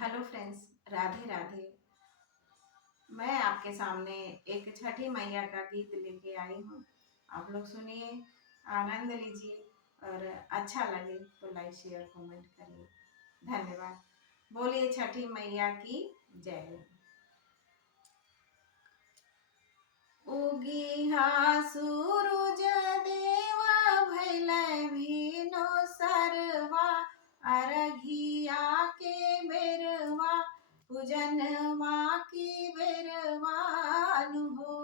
Hello friends, Radhe Radhe. मैं आपके सामने एक छठी मैया का गीत लेके आई हूँ। आप लोग सुनिए, आनंद लीजिए और अच्छा लगे तो लाइक शेयर कमेंट करिए। धन्यवाद। बोलिए छठी मैया की जय। उगी हा सूरज देवा भैले भीनो सरवा, अरघिया के बेरवा पूजन माँ की बेरवानु हो।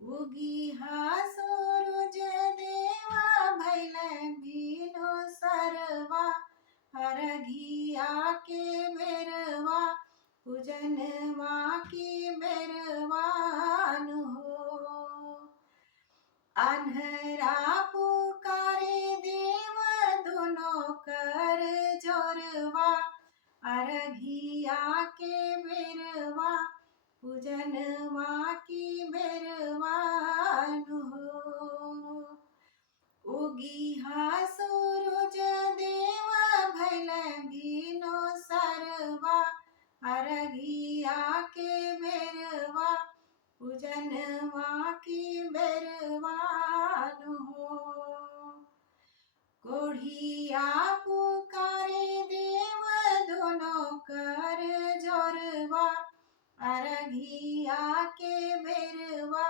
उगी हा सूरज देवा भैले भीनो सरवा, अरघिया के बेरवा पूजन माँ की बेरवान हो। अन्हरा पुकारे देव दोनों कर जोरवा, अरघिया के बेरवा पूजन माँ की बेरवान हो। उगी हा सूरज देव भैले भीनो सरवा, अरघिया के बेरवा पूजन माँ की बेरवान हो। कोढ़िया पुकारे देव दोनों कर जोरवा, अरघिया के बेरवा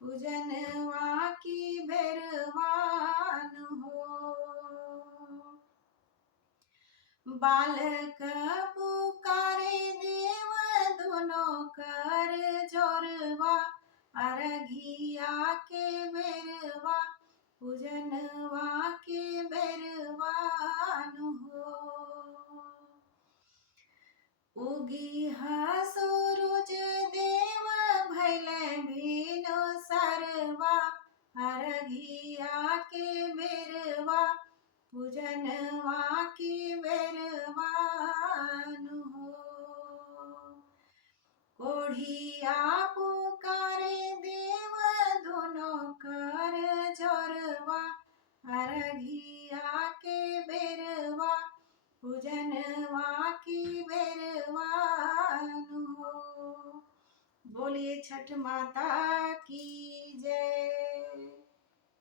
पूजन माँ की बेरवान हो। बालक पुकारे देव दोनों कर जोरवा, अरघिया के बेरवा पूजन माँ के बेरवान हो। उगी हा सूरज देव भैले भीनो सरवा, अरघिया के बेरवा पूजन माँ की बेरवान हो। कोढ़िया पुकारे देव दोनों कर जोरवा, अरघिया के बेरवा पूजन माँ की बेरवान हो। बोलिए छठ माता की जय।